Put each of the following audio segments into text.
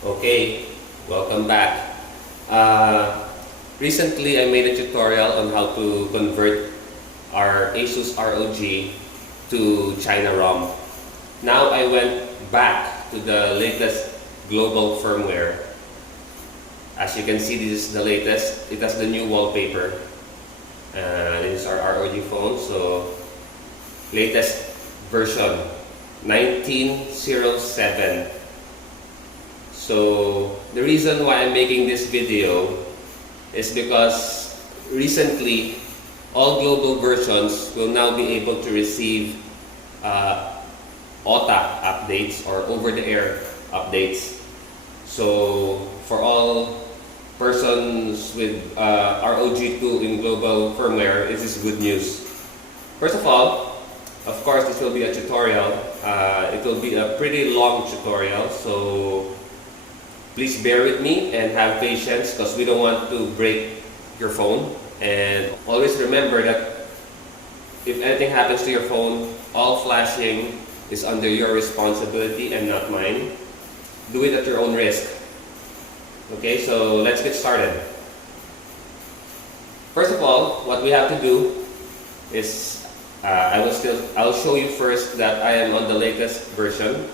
Okay, welcome back. Recently I made a tutorial on how to convert our Asus ROG to China ROM. Now I went back to the latest global firmware. As you can see, this is the latest. It has the new wallpaper. This is our ROG phone, so latest version 1907. So the reason why I'm making this video is because recently all global versions will now be able to receive OTA updates or over-the-air updates. So for all persons with ROG2 in global firmware, this is good news. First of all, of course, this will be a tutorial. It will be a pretty long tutorial, so please bear with me and have patience because we don't want to break your phone. And always remember that if anything happens to your phone, all flashing is under your responsibility and not mine. Do it at your own risk. Okay, so let's get started. First of all, what we have to do is I'll show you first that I am on the latest version.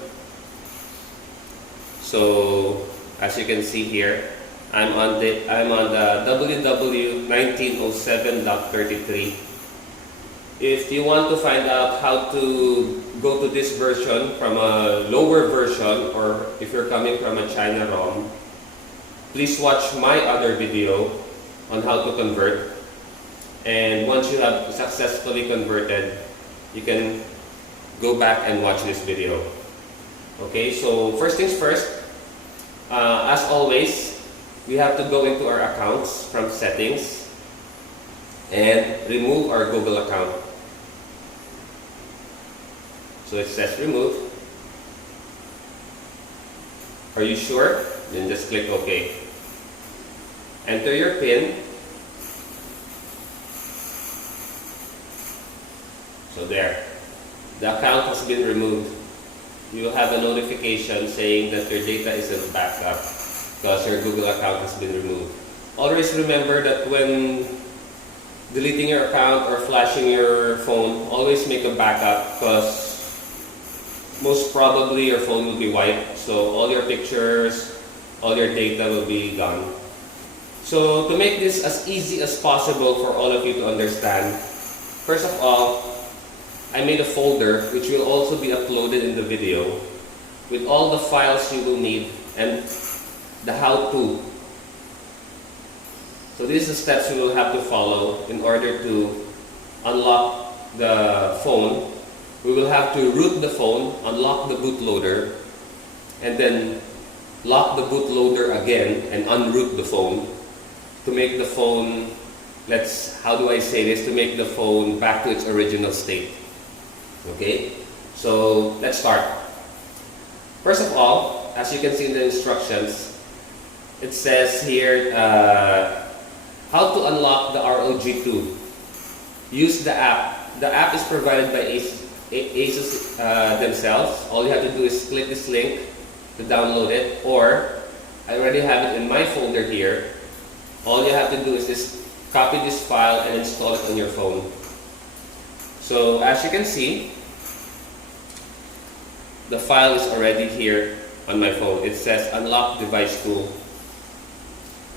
So as you can see here, I'm on the www.1907.33. If you want to find out how to go to this version from a lower version, or if you're coming from a China ROM, please watch my other video on how to convert. And once you have successfully converted, you can go back and watch this video. Okay, so first things first, as always, we have to go into our accounts from settings and remove our Google account. So it says remove. Are you sure? Then just click OK. Enter your PIN. So there. The account has been removed. You will have a notification saying that your data isn't backed up because your Google account has been removed. Always remember that when deleting your account or flashing your phone, always make a backup because most probably your phone will be wiped. So all your pictures, all your data will be gone. So to make this as easy as possible for all of you to understand, first of all, I made a folder which will also be uploaded in the video with all the files you will need and the how-to. So these are the steps you will have to follow in order to unlock the phone. We will have to root the phone, unlock the bootloader, and then lock the bootloader again and unroot the phone to make the phone, to make the phone back to its original state. Okay, so let's start. First of all, as you can see in the instructions, it says here how to unlock the ROG2. Use the app. The app is provided by Asus themselves. All you have to do is click this link to download it, or I already have it in my folder here. All you have to do is just copy this file and install it on your phone. So as you can see, the file is already here on my phone. It says unlock device tool.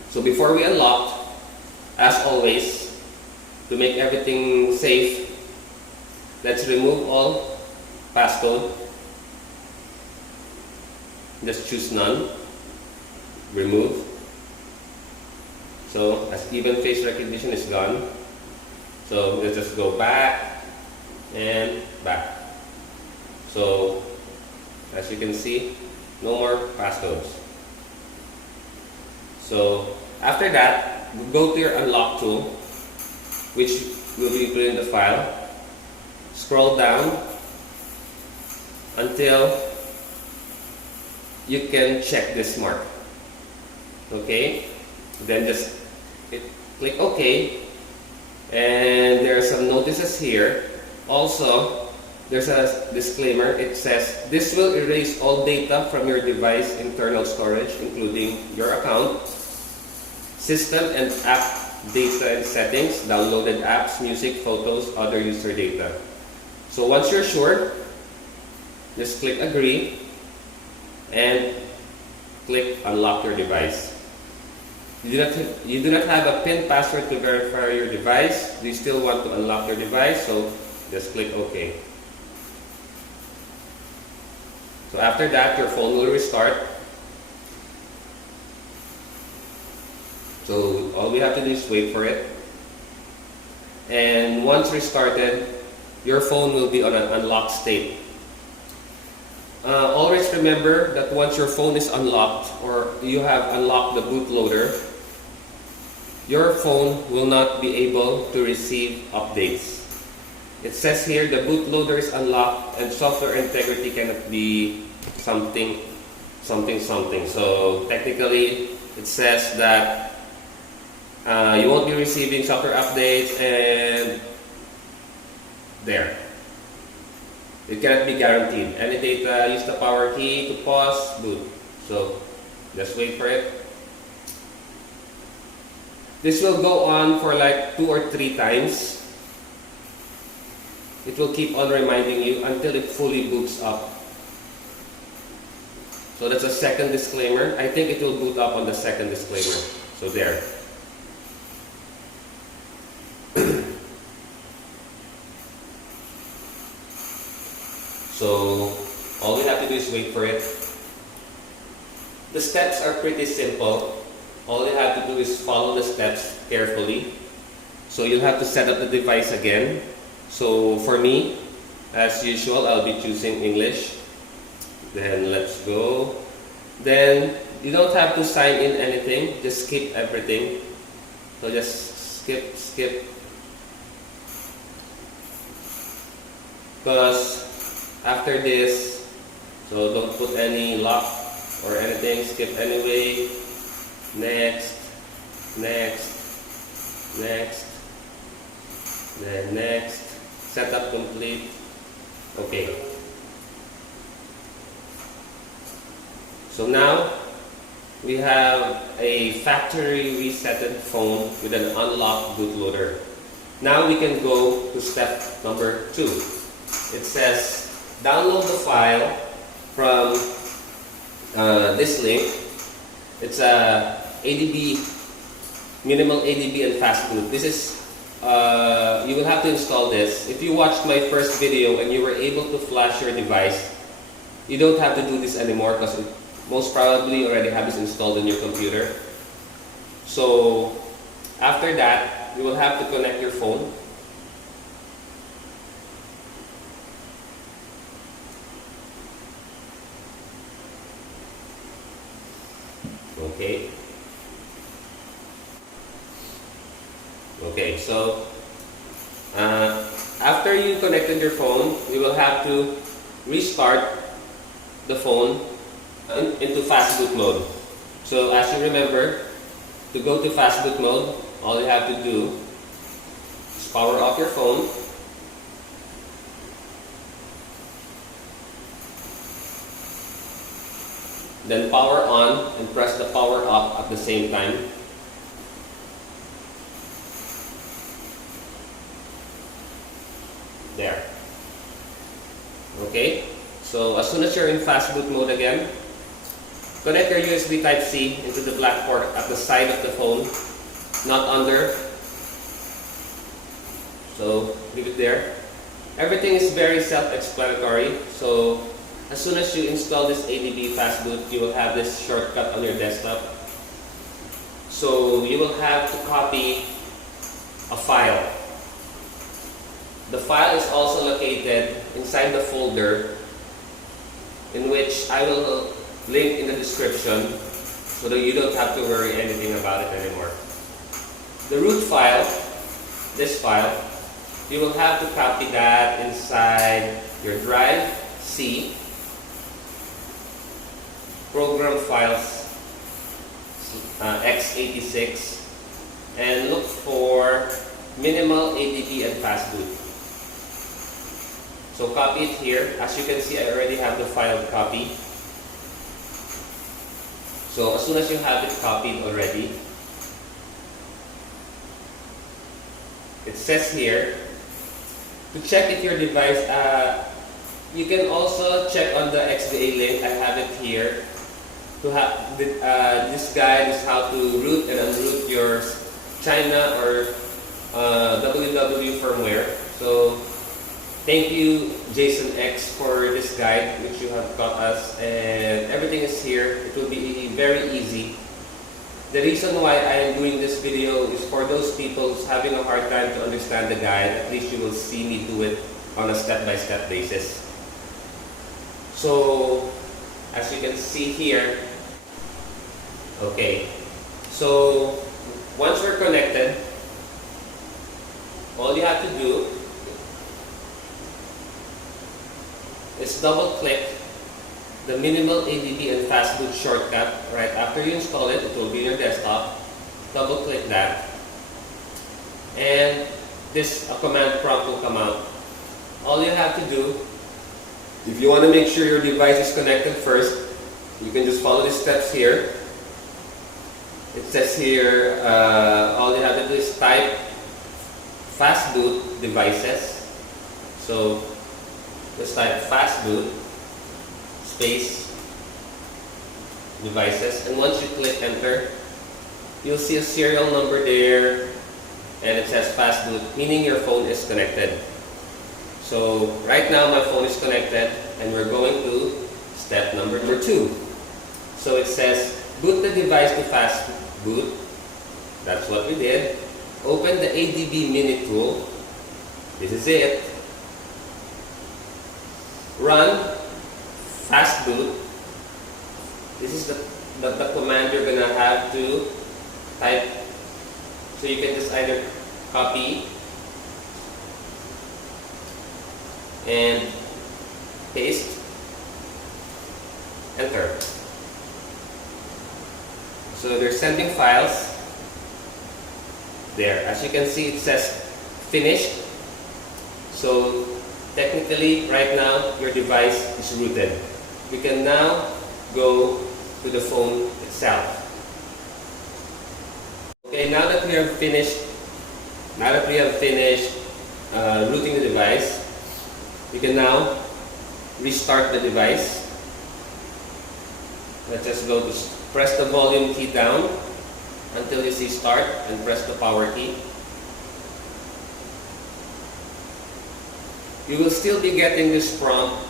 So before we unlock, as always, to make everything safe, let's remove all passcode. Just choose none. Remove. So as even face recognition is gone. So let's just go back and back. So as you can see, no more passcodes. So after that, go to your unlock tool, which will be included in the file. Scroll down until you can check this mark. Okay, then just click OK, and there are some notices here. Also, there's a disclaimer. It says, this will erase all data from your device internal storage, including your account, system and app data and settings, downloaded apps, music, photos, other user data. So once you're sure, just click agree and click unlock your device. You do not have a PIN password to verify your device. You still want to unlock your device, so just click OK. So after that, your phone will restart. So all we have to do is wait for it. And once restarted, your phone will be on an unlocked state. Always remember that once your phone is unlocked or you have unlocked the bootloader, your phone will not be able to receive updates. It says here the bootloader is unlocked and software integrity cannot be something. So technically it says that you won't be receiving software updates and there. It cannot be guaranteed. Any data, use the power key to pause, boot. So just wait for it. This will go on for like 2 or 3 times. It will keep on reminding you until it fully boots up. So that's a second disclaimer. I think it will boot up on the second disclaimer. So there. So all we have to do is wait for it. The steps are pretty simple. All you have to do is follow the steps carefully. So you'll have to set up the device again. So for me, as usual, I'll be choosing English. Then let's go. Then you don't have to sign in anything. Just skip everything. So just skip. Because after this, so don't put any lock or anything. Skip anyway. Next. Then next. Setup complete. Okay. So now we have a factory resetted phone with an unlocked bootloader. Now we can go to step number 2. It says download the file from this link. It's a ADB, minimal ADB and Fastboot. This is you will have to install this. If you watched my first video and you were able to flash your device, you don't have to do this anymore because most probably you already have this installed in your computer. So after that, you will have to connect your phone. Okay, so after you connected your phone, you will have to restart the phone into Fastboot mode. So as you remember, to go to Fastboot mode, all you have to do is power off your phone. Then power on and press the power up at the same time. There. Okay, so as soon as you're in Fastboot mode again, connect your USB Type-C into the black port at the side of the phone, not under. So leave it there. Everything is very self-explanatory. So as soon as you install this ADB Fastboot, you will have this shortcut on your desktop. So you will have to copy a file. The file is also located inside the folder, in which I will link in the description so that you don't have to worry anything about it anymore. The root file, this file, you will have to copy that inside your drive C, program files x86, and look for minimal ADB and Fastboot. So copy it here. As you can see, I already have the file copy. So as soon as you have it copied already, it says here to check if your device, you can also check on the XDA link. I have it here. To have this guide is how to root and unroot your China or WW firmware. So thank you 𝘔𝘪𝘶𝘾𝘃 for this guide which you have taught us, and everything is here. It will be very easy. The reason why I am doing this video is for those people who's having a hard time to understand the guide. At least you will see me do it on a step-by-step basis. So as you can see here, okay, so once we're connected, all you have to do is double click the minimal ADB and Fastboot shortcut. Right after you install it, it will be in your desktop. Double click that, and a command prompt will come out. All you have to do, if you want to make sure your device is connected first, you can just follow the steps here. It says here, all you have to do is type Fastboot devices. So just type Fastboot space devices, and once you click enter, you'll see a serial number there, and it says Fastboot, meaning your phone is connected. So right now my phone is connected, and we're going to step number 2. So it says boot the device to Fastboot. That's what we did. Open the ADB mini tool. This is it. Run Fastboot. This is the command you're gonna have to type. So you can just either copy and paste, enter. So they're sending files. There, as you can see, it says finished. So technically, right now, your device is rooted. We can now go to the phone itself. Okay, now that we have finished rooting the device, we can now restart the device. Let's just go to press the volume key down until you see start, and press the power key. You will still be getting this prompt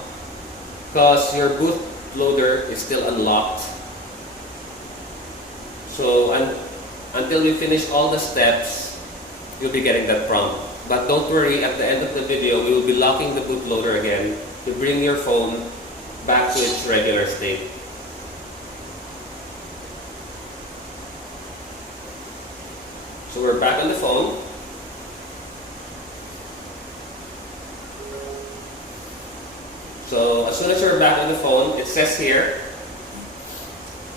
because your bootloader is still unlocked. So until we finish all the steps, you'll be getting that prompt. But don't worry, at the end of the video, we will be locking the bootloader again to bring your phone back to its regular state. So we're back on the phone. So as soon as you're back on the phone, it says here,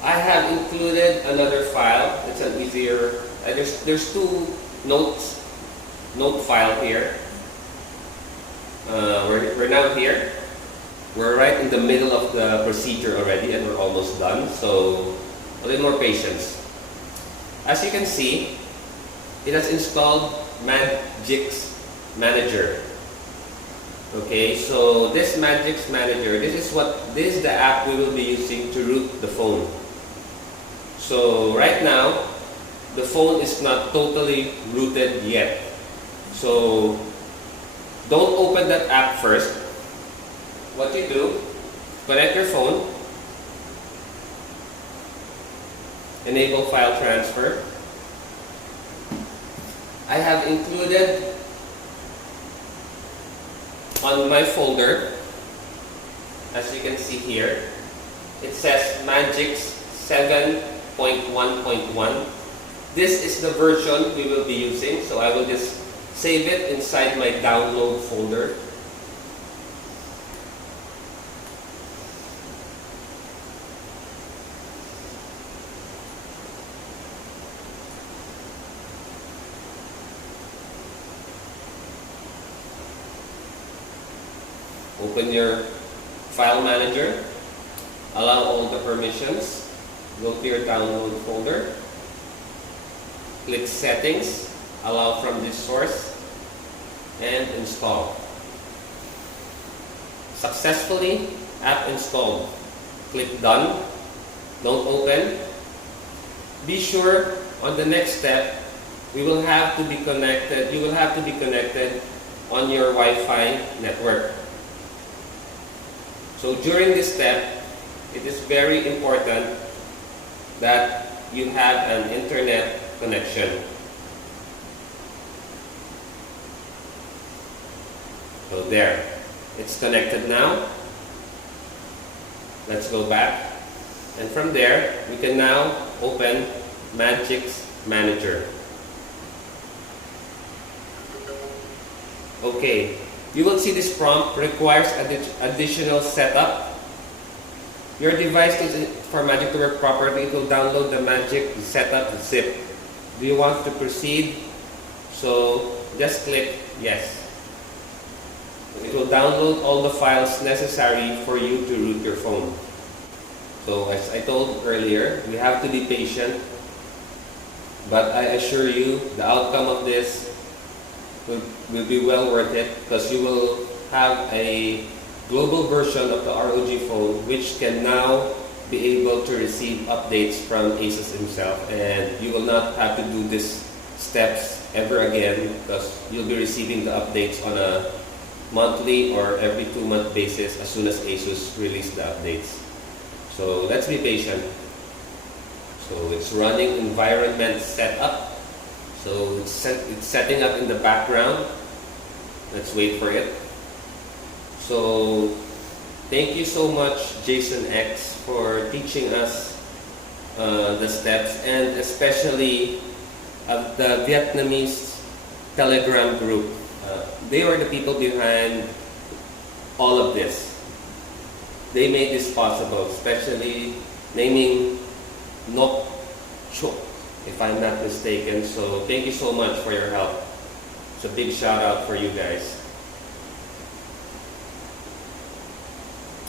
I have included another file. It's an easier, there's 2 note file here. We're now here. We're right in the middle of the procedure already, and we're almost done. So a little more patience. As you can see, it has installed 𝘔𝘪𝘶𝘾𝘃 Manager. Okay, so this 𝘔𝘔𝘃 Manager, this is the app we will be using to root the phone. So right now, the phone is not totally rooted yet. So don't open that app first. What you do, connect your phone, enable file transfer. I have included on my folder, as you can see here, it says 𝘔𝘔𝘃 7.1.1. This is the version we will be using, so I will just save it inside my download folder. Open your file manager, allow all the permissions, go to your download folder, click settings, allow from this source, and install. Successfully app installed. Click done, don't open. Be sure on the next step, you will have to be connected on your Wi-Fi network. So during this step, it is very important that you have an internet connection. So there, it's connected now. Let's go back. And from there, we can now open Magic's Manager. Okay, you will see this prompt requires additional setup. Your device is for Magic to work properly. It will download the Magic setup zip. Do you want to proceed? So just click yes. It will download all the files necessary for you to root your phone. So as I told earlier, we have to be patient. But I assure you, the outcome of this will be well worth it, because you will have a global version of the ROG phone which can now be able to receive updates from Asus himself, and you will not have to do these steps ever again, because you'll be receiving the updates on a monthly or every 2-month basis as soon as Asus release the updates. So let's be patient. So it's running environment setup. So it's setting up in the background. Let's wait for it. So thank you so much, Jason X, for teaching us the steps, and especially the Vietnamese Telegram group. They are the people behind all of this. They made this possible, especially naming Nok Chok, if I'm not mistaken. So thank you so much for your help. It's a big shout out for you guys.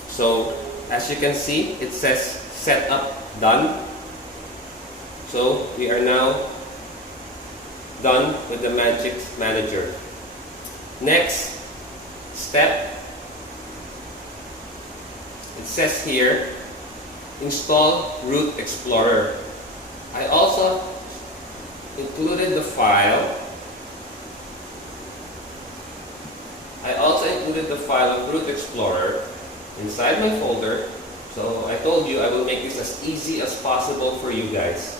So as you can see, it says setup done. So we are now done with the Magic Manager. Next step, it says here, install Root Explorer. I also included the file. Of Root Explorer inside my folder. So I told you I will make this as easy as possible for you guys.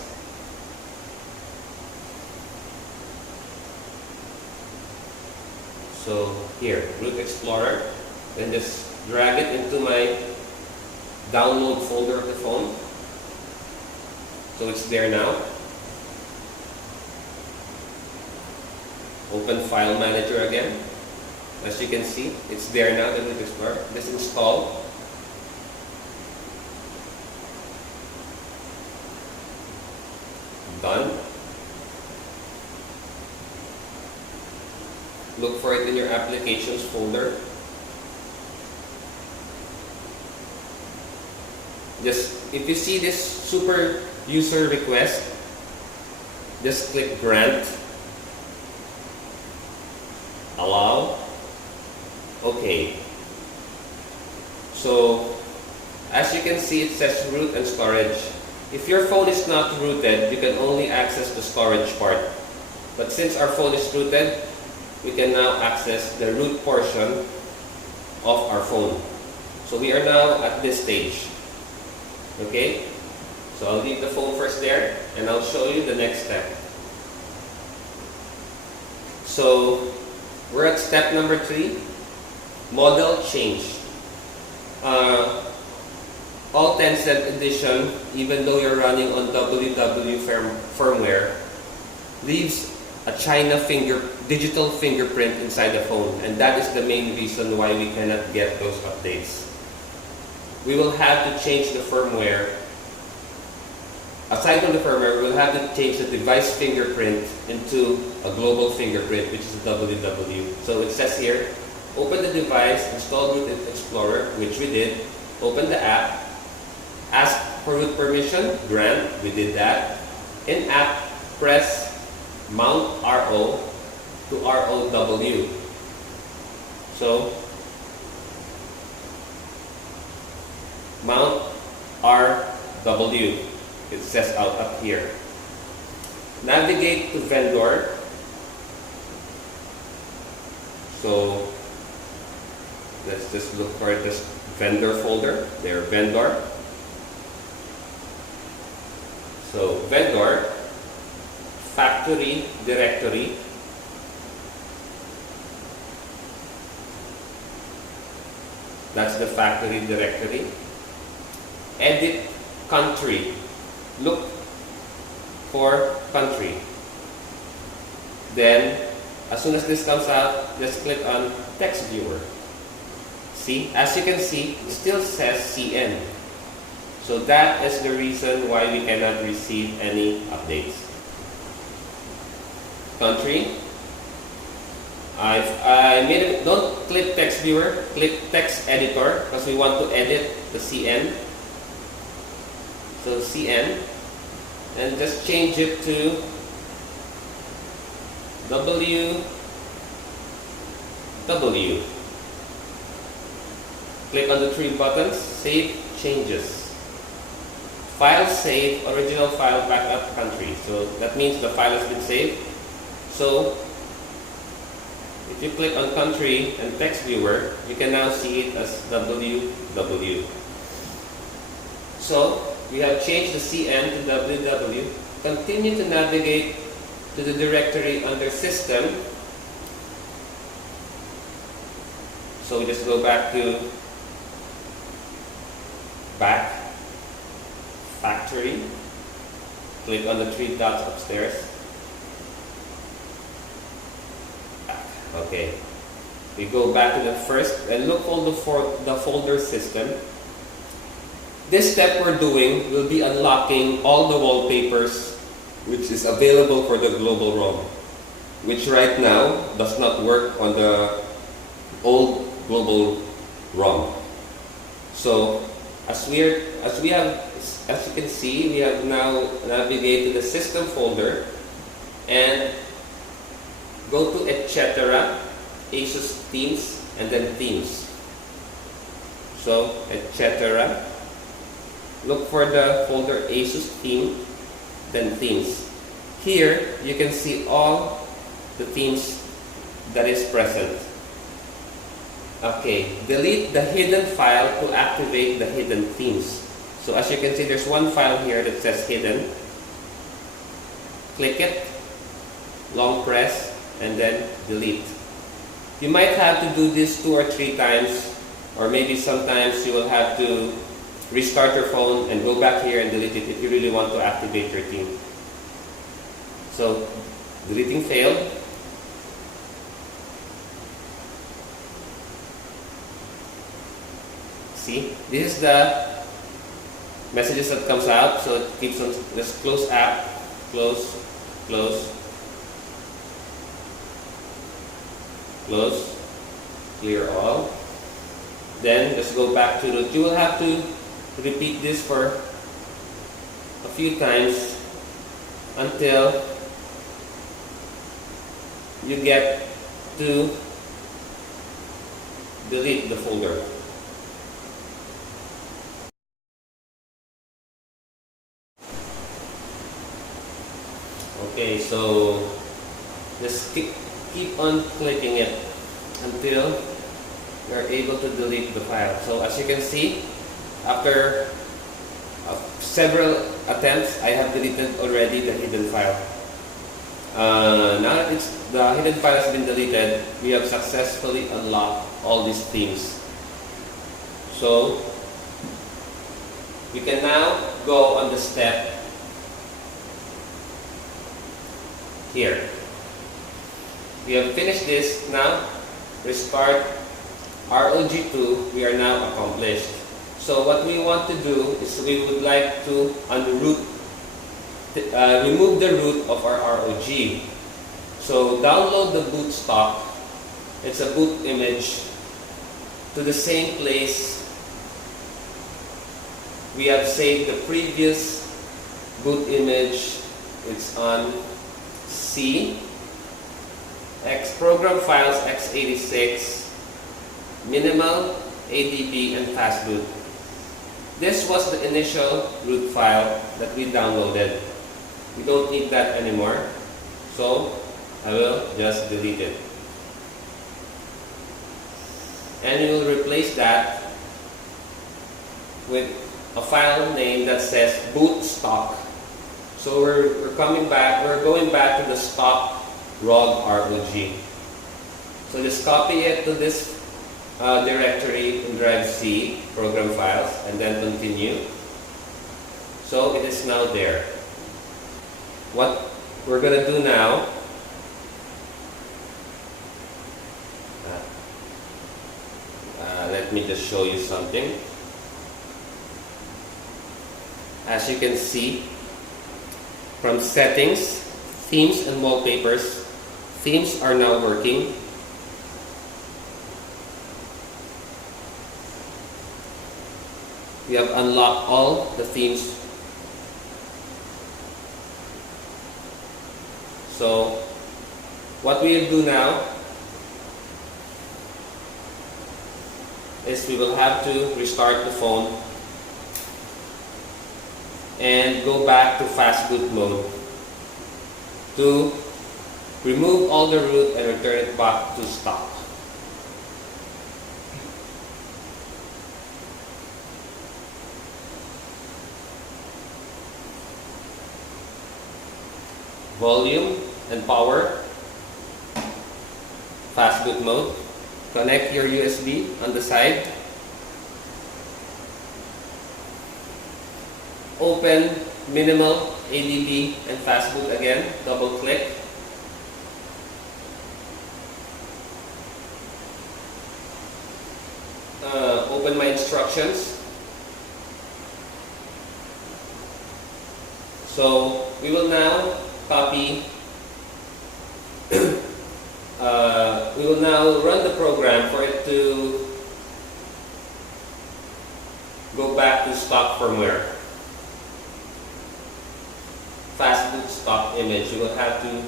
So here, Root Explorer, then just drag it into my download folder of the phone. So it's there now. Open File Manager again. As you can see, it's there now, the Root Explorer. Just install. Done. Look for it in your applications folder. Just, if you see this super user request, just click grant, allow, okay. So as you can see, it says root and storage. If your phone is not rooted, you can only access the storage part. But since our phone is rooted, we can now access the root portion of our phone. So we are now at this stage. Okay? So I'll leave the phone first there, and I'll show you the next step. So we're at step number 3, model change. All TENCENT edition, even though you're running on WW firmware, leaves a China digital fingerprint inside the phone, and that is the main reason why we cannot get those updates. We will have to change the firmware. Aside from the firmware, we will have to change the device fingerprint into a global fingerprint, which is WW. So it says here, open the device, install Root Explorer, which we did, open the app, ask for root permission, grant, we did that. In app, press Mount RO to ROW. So, Mount RW, it says out up here. Navigate to vendor. So, let's just look for this vendor folder. There, vendor. So, vendor, factory directory. That's the factory directory. Edit country. Look for country. Then, as soon as this comes out, just click on text viewer. See, as you can see, it still says CN. So that is the reason why we cannot receive any updates. Country. I made it, don't click text viewer, click text editor because we want to edit the CN. So CN, and just change it to WW. Click on the three buttons, save changes. File save, original file backup country. So that means the file has been saved. So if you click on country and text viewer, you can now see it as WW. So we have changed the CN to WW. Continue to navigate to the directory under system. So we just go back to back, factory, click on the three dots upstairs. Okay, we go back to the first and look for the folder system. This step we're doing will be unlocking all the wallpapers which is available for the global ROM, which right now does not work on the old global ROM. So as you can see, we have now navigated the system folder and go to etc. Asus themes and then themes. So etc. Look for the folder Asus theme, then themes. Here you can see all the themes that is present. Okay, delete the hidden file to activate the hidden themes. So as you can see, there's one file here that says hidden. Click it, long press, and then delete. You might have to do this 2 or 3 times, or maybe sometimes you will have to restart your phone and go back here and delete it if you really want to activate your theme. So, deleting failed. See, this is the messages that comes out. So it keeps on. Let's close app, close, close, close, clear all. Then let's go back to root. You will have to repeat this for a few times until you get to delete the folder. Okay, so just keep on clicking it until you're able to delete the file. So as you can see, after several attempts, I have deleted already the hidden file. Now that the hidden file has been deleted, we have successfully unlocked all these themes. So we can now go on the step here. We have finished this. Now restart ROG2. We are now accomplished. So what we want to do is we would like to unroot, remove the root of our ROG. So download the boot stock it's a boot image to the same place we have saved the previous boot image. It's on C, program files x86, minimal, ADB, and fastboot. This was the initial root file that we downloaded. We don't need that anymore, so I will just delete it. And we will replace that with a file name that says boot stock. So we're going back to the stock 𝘔𝘪𝘮. So just copy it to this directory in drive C, program files, and then continue. So it is now there. What we're going to do now, let me just show you something. As you can see, from settings, themes and wallpapers, themes are now working. We have unlocked all the themes. So what we will do now is we will have to restart the phone and go back to Fastboot Mode to remove all the root and return it back to stock. Volume and power, Fastboot Mode. Connect your USB on the side. Open minimal, ADB, and Fastboot again. Double click. Open my instructions. So we will now copy. We will now run the program for it to go back to stock firmware. Fastboot stock image. You will have to.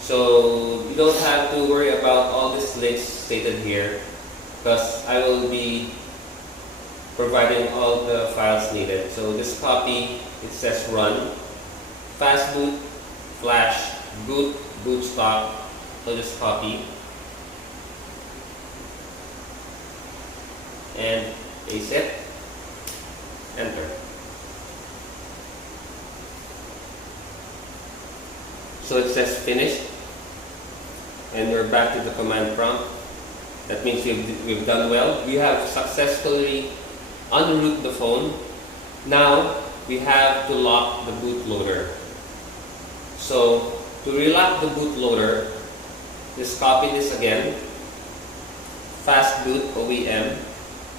So you don't have to worry about all this list stated here, because I will be providing all the files needed. So just copy. It says run fastboot flash boot stock. So just copy and paste it. Enter. So it says finished, and we're back to the command prompt. That means we've done well. We have successfully unroot the phone. Now we have to lock the bootloader. So to relock the bootloader, just copy this again. Fastboot OEM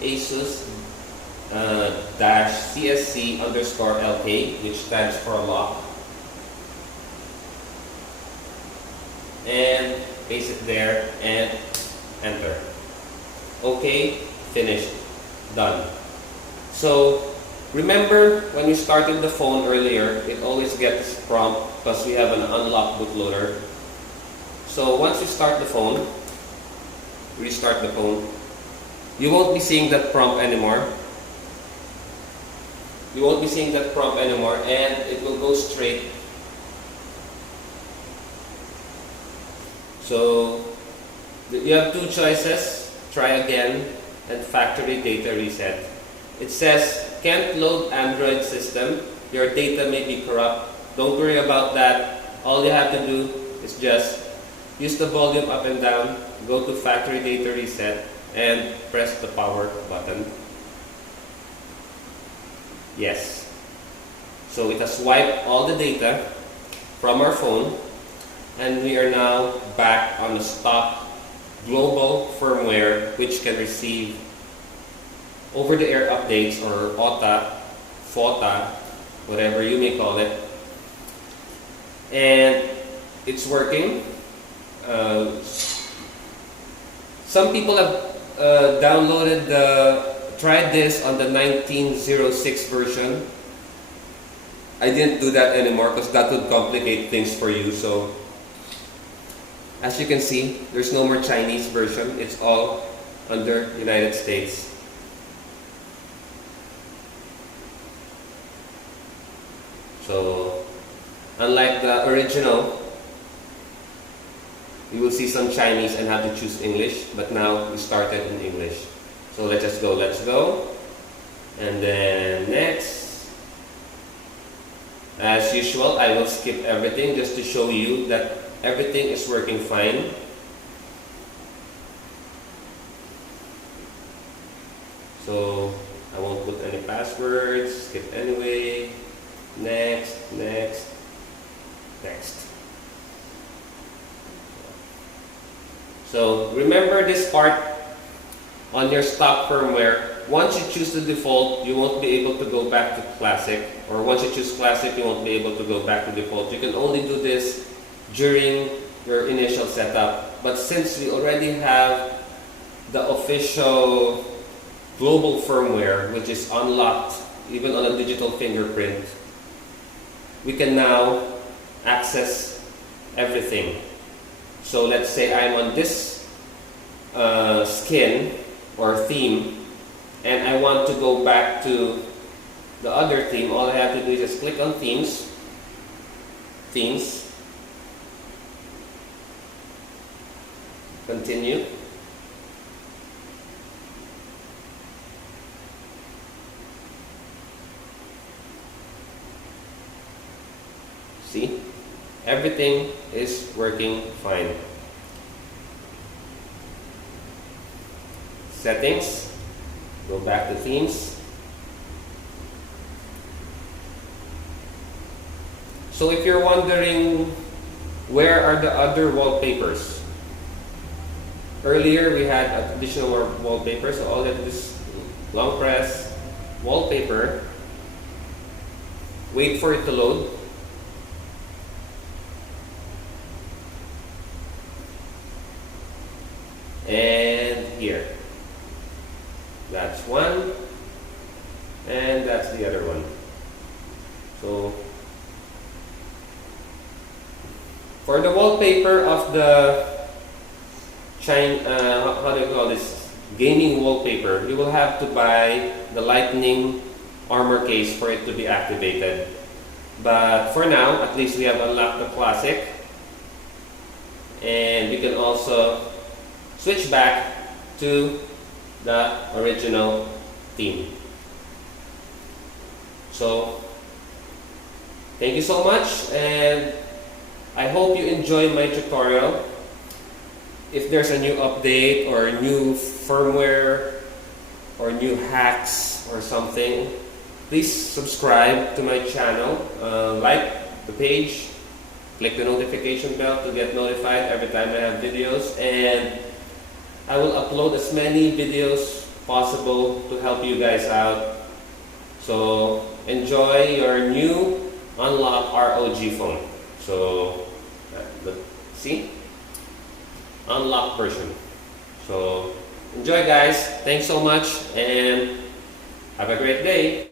Asus -CSC_LK, which stands for lock. And paste it there and enter. Okay, finished, done. So remember when we started the phone earlier, it always gets prompt because we have an unlocked bootloader. So once you start the phone, restart the phone, you won't be seeing that prompt anymore. You won't be seeing that prompt anymore, and it will go straight. So you have two choices, try again and factory data reset. It says can't load Android system, your data may be corrupt. Don't worry about that. All you have to do is just use the volume up and down, go to factory data reset, and press the power button. Yes. So it has wiped all the data from our phone, and we are now back on the stock global firmware, which can receive over-the-air updates, or OTA, FOTA, whatever you may call it. And it's working. Some people have tried this on the 1906 version. I didn't do that anymore because that would complicate things for you. So, as you can see, there's no more Chinese version. It's all under United States. So, unlike the original, you will see some Chinese and have to choose English, but now we started in English. So let's go. And then next, as usual, I will skip everything just to show you that everything is working fine. So I won't put any passwords, skip anyway. Next. So remember this part on your stock firmware. Once you choose the default, you won't be able to go back to classic, or once you choose classic, you won't be able to go back to default. You can only do this during your initial setup. But since we already have the official global firmware, which is unlocked even on a digital fingerprint, we can now access everything. So let's say I'm on this skin or theme, and I want to go back to the other theme. All I have to do is just click on themes, continue. See? Everything is working fine. Settings, go back to themes. So if you're wondering where are the other wallpapers, earlier we had additional wallpapers. So all that is long press, wallpaper, wait for it to load. And here, that's one, and that's the other one. So for the wallpaper of the how do you call this, gaming wallpaper, you will have to buy the lightning armor case for it to be activated. But for now, at least we have unlocked the classic, and we can also switch back to the original theme. So thank you so much, and I hope you enjoyed my tutorial. If there's a new update or new firmware or new hacks or something, please subscribe to my channel, like the page, click the notification bell to get notified every time I have videos, and I will upload as many videos possible to help you guys out. So enjoy your new Unlock ROG phone. So see, unlocked version. So enjoy guys, thanks so much, and have a great day.